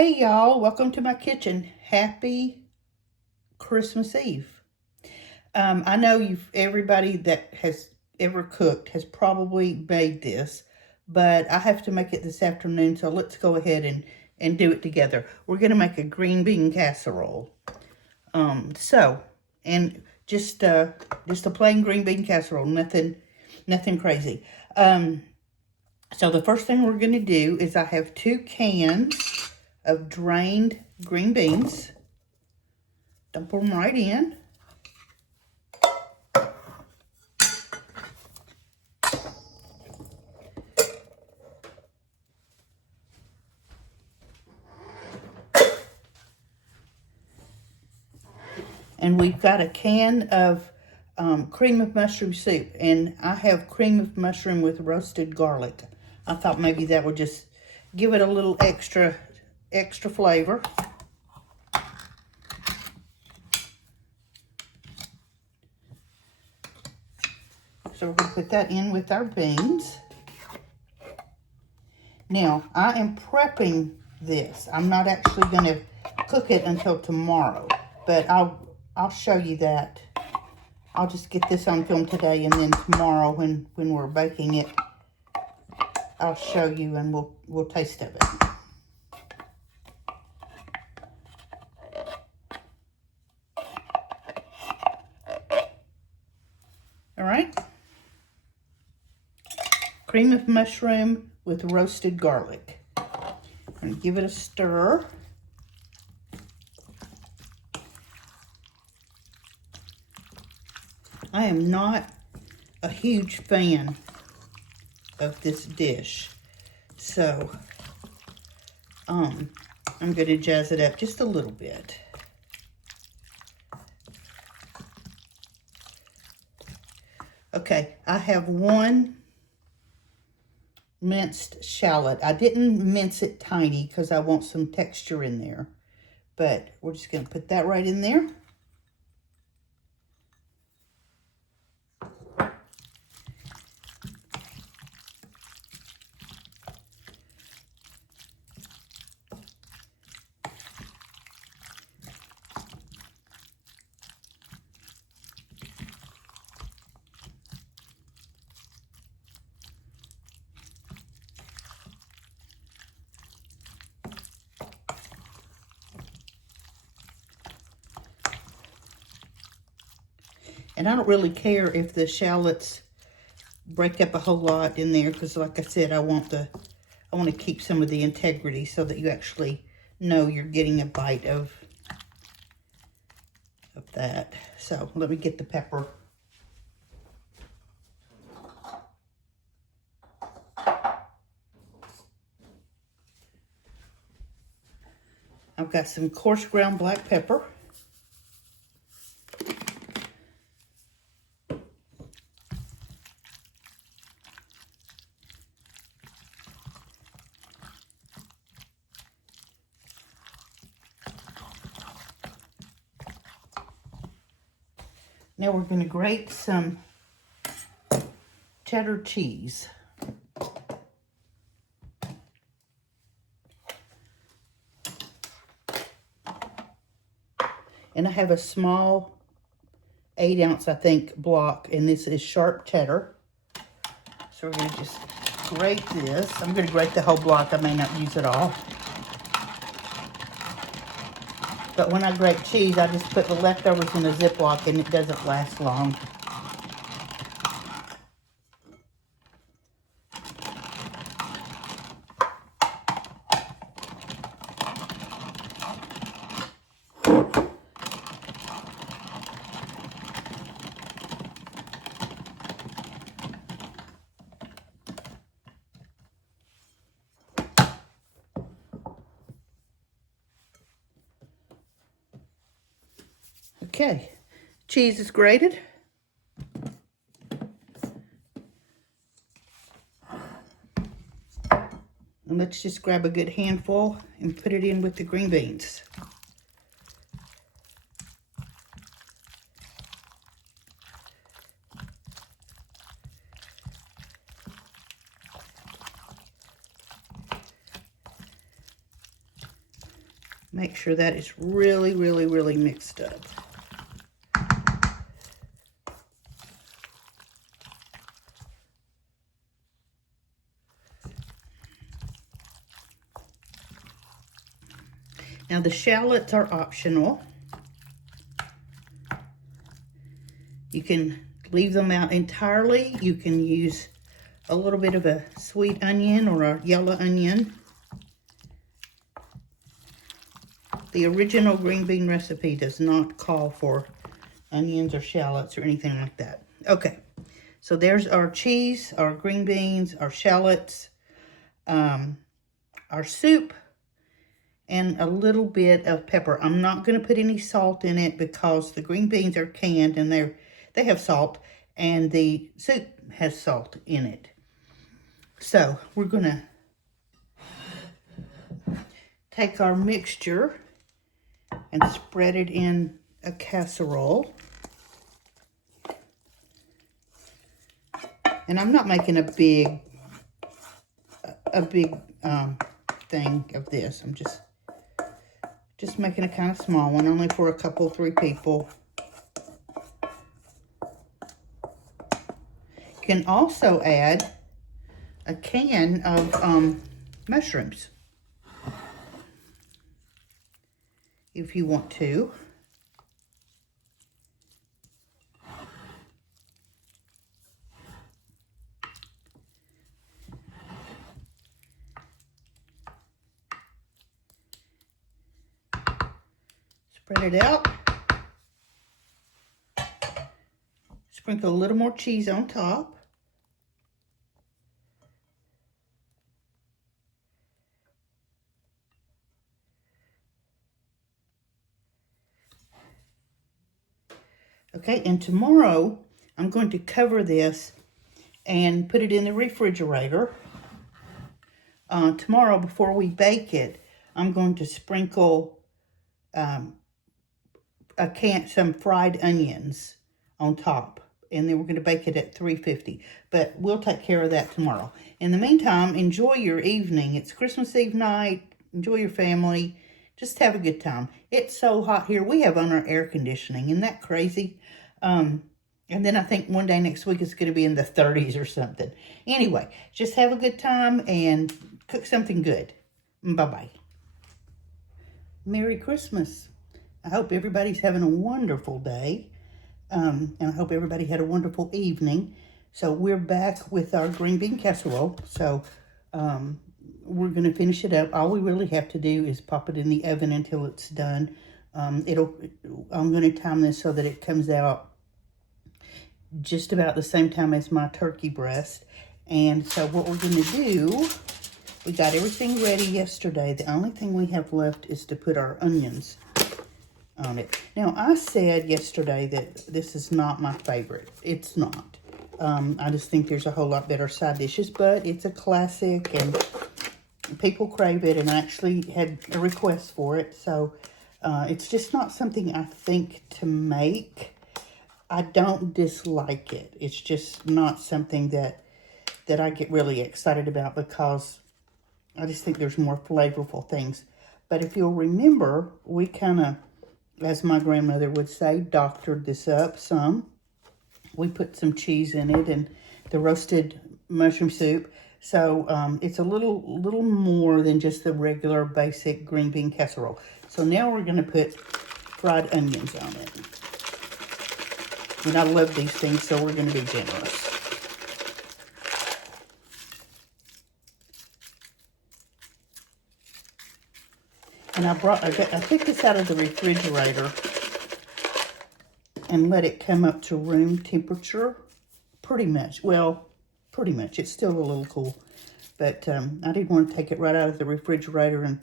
Hey y'all, welcome to my kitchen. Happy Christmas Eve. I know everybody that has ever cooked has probably made this, but I have to make it this afternoon, so let's go ahead and do it together. We're going to make a green bean casserole. And just a plain green bean casserole, nothing crazy. So the first thing we're going to do is I have 2 cans of drained green beans. Dump them right in. And we've got a can of cream of mushroom soup, and I have cream of mushroom with roasted garlic. I thought maybe that would just give it a little extra flavor. So we're going to put that in with our beans. Now, I am prepping this. I'm not actually going to cook it until tomorrow, but I'll show you that. I'll just get this on film today, and then tomorrow when we're baking it, I'll show you and we'll taste of it. All right. Cream of mushroom with roasted garlic. I'm going to give it a stir. I am not a huge fan of this dish, so I'm going to jazz it up just a little bit. Okay, I have 1 minced shallot. I didn't mince it tiny because I want some texture in there, but we're just going to put that right in there. And I don't really care if the shallots break up a whole lot in there, because like I said, I want to keep some of the integrity so that you actually know you're getting a bite of that. So let me get the pepper. I've got some coarse ground black pepper. Now we're going to grate some cheddar cheese. And I have a small 8-ounce, I think, block, and this is sharp cheddar. So we're going to just grate this. I'm going to grate the whole block. I may not use it all. But when I grate cheese, I just put the leftovers in a Ziploc, and it doesn't last long. Okay, cheese is grated. And let's just grab a good handful and put it in with the green beans. Make sure that is really, really, really mixed up. Now the shallots are optional. You can leave them out entirely. You can use a little bit of a sweet onion or a yellow onion. The original green bean recipe does not call for onions or shallots or anything like that. Okay, so there's our cheese, our green beans, our shallots, our soup, and a little bit of pepper. I'm not going to put any salt in it because the green beans are canned and they have salt, and the soup has salt in it. So we're going to take our mixture and spread it in a casserole. And I'm not making a big thing of this. I'm just making a kind of small one, only for a couple, 3 people. You can also add a can of mushrooms if you want to. Spread it out. Sprinkle a little more cheese on top. Okay, and tomorrow I'm going to cover this and put it in the refrigerator. Tomorrow, before we bake it, I'm going to sprinkle some fried onions on top, and then we're going to bake it at 350. But we'll take care of that tomorrow. In the meantime, enjoy your evening. It's Christmas Eve night. Enjoy your family. Just have a good time. It's so hot here. We have on our air conditioning. Isn't that crazy? And then I think one day next week it's going to be in the 30s or something. Anyway, just have a good time and cook something good. Bye-bye. Merry Christmas. I hope everybody's having a wonderful day. And I hope everybody had a wonderful evening. So we're back with our green bean casserole. So we're going to finish it up. All we really have to do is pop it in the oven until it's done. I'm going to time this so that it comes out just about the same time as my turkey breast. And so what we're going to do, we got everything ready yesterday. The only thing we have left is to put our onions on it. Now, I said yesterday that this is not my favorite. It's not. I just think there's a whole lot better side dishes, but it's a classic and people crave it, and I actually had a request for it. So it's just not something I think to make. I don't dislike it. It's just not something that I get really excited about because I just think there's more flavorful things. But if you'll remember, we kind of, as my grandmother would say, doctored this up some. We put some cheese in it and the roasted mushroom soup. So it's a little more than just the regular basic green bean casserole. So now we're going to put fried onions on it. And I love these things, so we're going to be generous. And I took this out of the refrigerator and let it come up to room temperature. Pretty much. Well, pretty much. It's still a little cool. But I didn't want to take it right out of the refrigerator and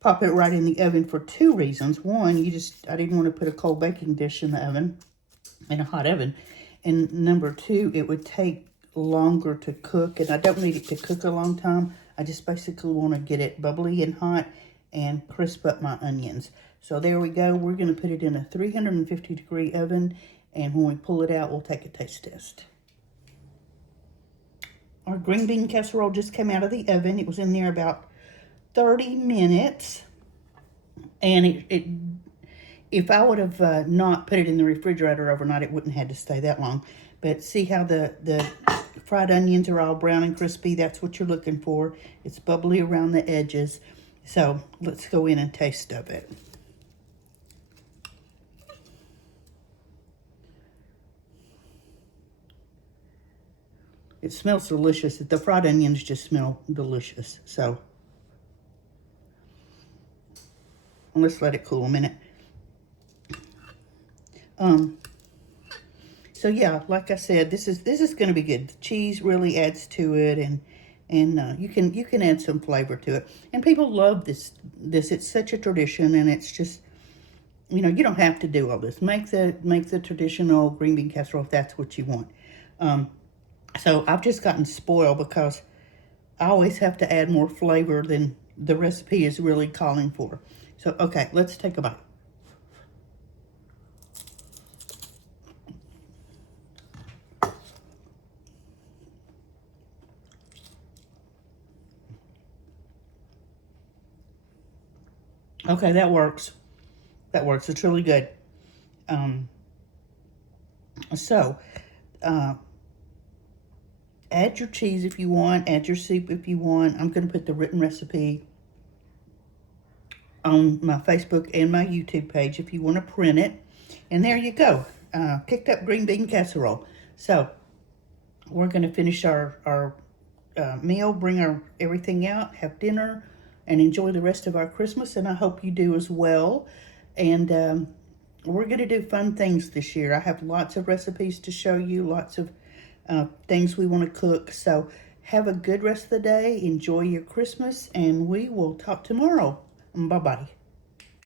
pop it right in the oven for 2 reasons. One, I didn't want to put a cold baking dish in the oven, in a hot oven. And number 2, it would take longer to cook, and I don't need it to cook a long time. I just basically want to get it bubbly and hot and crisp up my onions. So there we go. We're going to put it in a 350-degree oven, and when we pull it out, we'll take a taste test. Our green bean casserole just came out of the oven. It was in there about 30 minutes. And if I would have not put it in the refrigerator overnight, it wouldn't have had to stay that long. But see how the fried onions are all brown and crispy? That's what you're looking for. It's bubbly around the edges. So let's go in and taste of it. It smells delicious. The fried onions just smell delicious. So let's let it cool a minute. So yeah, like I said, this is going to be good. The cheese really adds to it, and you can add some flavor to it. And people love this. It's such a tradition, and it's just, you know, you don't have to do all this. Make the traditional green bean casserole if that's what you want. So I've just gotten spoiled because I always have to add more flavor than the recipe is really calling for. So okay, let's take a bite. Okay, that works. That works. It's really good. So, add your cheese if you want. Add your soup if you want. I'm going to put the written recipe on my Facebook and my YouTube page if you want to print it. And there you go. Picked up green bean casserole. So, we're going to finish our meal, bring everything out, have dinner, and enjoy the rest of our Christmas, and I hope you do as well. And we're going to do fun things this year. I have lots of recipes to show you, lots of things we want to cook. So have a good rest of the day. Enjoy your Christmas, and we will talk tomorrow. Bye-bye.